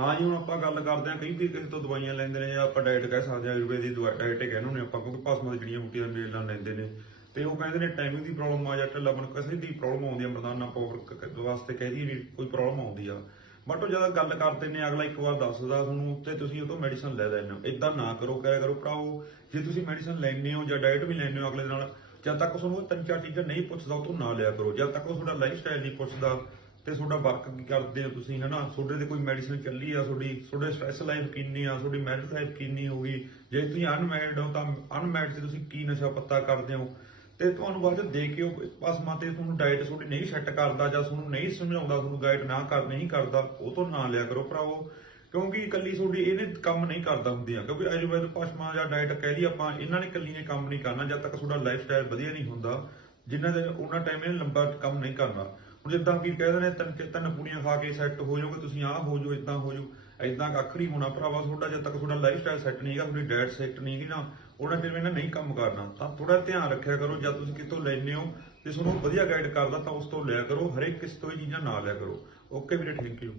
ਹਾਂ ਜੀ, ਹੁਣ ਆਪਾਂ ਗੱਲ ਕਰਦੇ ਹਾਂ ਕਈ ਵੀ ਕਿਸੇ ਤੋਂ ਦਵਾਈਆਂ ਲੈਂਦੇ ਨੇ ਜਾਂ ਆਪਾਂ ਡਾਈਟ ਕਹਿ ਸਕਦੇ ਹਾਂ, ਆਯੁਰਵੇਦ ਦੀ ਡਾਈਟ ਕਹਿੰਦੇ ਹੁੰਦੇ ਆਪਾਂ, ਕਿਉਂਕਿ ਭਸਮਾਂ ਦੀ ਜਿਹੜੀਆਂ ਬੂਟੀਆਂ ਦਾ ਮੇਲ ਨਾਲ ਲੈਂਦੇ ਨੇ। ਤੇ ਉਹ ਕਹਿੰਦੇ ਨੇ ਟਾਈਮਿੰਗ ਦੀ ਪ੍ਰੋਬਲਮ ਆ, ਜਾਂ ਢਿੱਲਾਪਣ ਕਿਸੇ ਦੀ ਪ੍ਰੋਬਲਮ ਆਉਂਦੀ ਆ, ਮਰਦਾਨਾ ਪਾਵਰ ਵਾਸਤੇ ਕਹਿਦੀ ਵੀ ਕੋਈ ਪ੍ਰੋਬਲਮ ਆਉਂਦੀ ਆ। ਬਟ ਉਹ ਜਦੋਂ ਗੱਲ ਕਰਦੇ ਨੇ, ਅਗਲਾ ਇੱਕ ਵਾਰ ਦੱਸਦਾ ਤੁਹਾਨੂੰ ਤੇ ਤੁਸੀਂ ਉਹ ਤੋਂ ਮੈਡੀਸਨ ਲੈ ਲੈਂਦੇ ਹੋ। ਇਦਾਂ ਨਾ ਕਰੋ ਕਹਿਆ ਕਰੋ ਭਰਾਓ ਜੇ ਤੁਸੀਂ ਮੈਡੀਸਨ ਲੈਂਦੇ ਹੋ ਜਾਂ ਡਾਈਟ ਵੀ ਲੈਂਦੇ ਹੋ ਅਗਲੇ ਨਾਲ, ਜਦ ਤੱਕ ਤੁਹਾਨੂੰ ਤਿੰਨ ਚਾਰ ਚੀਜ਼ਾਂ ਨਹੀਂ ਪੁੱਛਦਾ, ਉਹ ਤੋਂ ਨਾ ਲਿਆ ਕਰੋ। ਜਦ ਤੱਕ ਉਹ ਤੁਹਾਡਾ ਲਾਈਫ ਸਟਾਈਲ ਨਹੀਂ ਪੁੱਛਦਾ ਤੇ ਤੁਹਾਡਾ ਵਰਕ ਕੀ ਕਰਦੇ ਹੋ ਤੁਸੀਂ, ਹਨਾ? ਤੁਹਾਡੇ ਤੇ ਕੋਈ ਮੈਡੀਸਨ ਚੱਲੀ ਆ, ਤੁਹਾਡੀ, ਤੁਹਾਡੇ ਸਟ੍ਰੈਸ ਲਾਈਫ ਕਿੰਨੀ ਆ, ਤੁਹਾਡੀ ਮੈਰਿਟ ਲਾਈਫ ਕਿੰਨੀ ਹੋ ਗਈ? ਜੇ ਤੁਸੀਂ ਅਨਮੈਰਿਡ ਹੋ ਤਾਂ ਅਨਮੈਰਿਡ ਤੇ ਤੁਸੀਂ ਕੀ ਨਸ਼ਾ ਪੱਤਾ ਕਰਦੇ ਹੋ? ਤੇ ਤੁਹਾਨੂੰ ਬਾਅਦ ਚ ਦੇ ਕੇ ਉਹ ਪਸਮਾ ਤੇ ਤੁਹਾਨੂੰ ਡਾਈਟ ਤੁਹਾਡੀ ਨਹੀਂ ਸੈੱਟ ਕਰਦਾ ਜਾਂ ਤੁਹਾਨੂੰ ਨਹੀਂ ਸਮਝਾਉਂਦਾ, ਤੁਹਾਨੂੰ ਗਾਈਡ ਨਾ ਕਰ, ਨਹੀਂ ਕਰਦਾ, ਉਹ ਤੋਂ ਨਾ ਲਿਆ ਕਰੋ ਭਰਾਵੋ। ਕਿਉਂਕਿ ਇਕੱਲੀ ਤੁਹਾਡੀ ਇਹਨੇ ਕੰਮ ਨਹੀਂ ਕਰਦਾ ਹੁੰਦੀਆਂ। ਕਿਉਂਕਿ ਆਯੁਰਵੈਦ ਪਸ਼ਮਾ ਜਾਂ ਡਾਈਟ ਕਹਿ ਲਈ ਆਪਾਂ, ਇਹਨਾਂ ਨੇ ਇਕੱਲੀ ਨੇ ਕੰਮ ਨਹੀਂ ਕਰਨਾ, ਜਦ ਤੱਕ ਤੁਹਾਡਾ ਲਾਈਫ ਸਟਾਈਲ ਵਧੀਆ ਨਹੀਂ ਹੁੰਦਾ, ਜਿੰਨਾ ਦੇ ਉਹਨਾਂ ਟਾਈਮ ਇਹਨੇ ਲੰਬਾ ਕੰਮ ਨਹੀਂ ਕਰਨਾ। ਜਿੱਦਾਂ ਕੀ ਕਹਿੰਦੇ ਨੇ, ਤਿੰਨ ਤਿੰਨ ਪੂੜੀਆਂ ਖਾ ਕੇ ਸੈੱਟ ਹੋ ਜਾਓਗੇ, ਤੁਸੀਂ ਆਹ ਹੋ ਜਾਓ ਇਦਾਂ ਹੋ ਜਾਓ। ਇਦਾਂ ਕੱਖ ਨਹੀਂ ਹੋਣਾ ਭਰਾਵਾ, ਤੁਹਾਡਾ ਜਦ ਤੱਕ ਤੁਹਾਡਾ ਲਾਈਫ ਸਟਾਈਲ ਸੈੱਟ ਨਹੀਂ ਹੈਗਾ, ਤੁਹਾਡੀ ਡਾਈਟ ਸੈੱਟ ਨਹੀਂ ਹੈਗੀ ਨਾ, ਉਹਨਾਂ ਚਿਰ ਇਹਨਾਂ ਨਹੀਂ ਕੰਮ ਕਰਨਾ। ਤਾਂ ਥੋੜਾ ਧਿਆਨ ਰੱਖਿਆ ਕਰੋ, ਜਦ ਤੁਸੀਂ ਕਿਤੋਂ ਲੈਂਦੇ ਹੋ ਤੇ ਤੁਹਾਨੂੰ ਵਧੀਆ ਗਾਈਡ ਕਰਦਾ, ਤਾਂ ਉਸ ਤੋਂ ਲਿਆ ਕਰੋ, ਹਰੇਕ ਕਿਸ ਤੋਂ ਇਹ ਚੀਜ਼ਾਂ ਨਾ ਲਿਆ ਕਰੋ। ਓਕੇ ਵੀਰੇ ਥੈਂਕ ਯੂ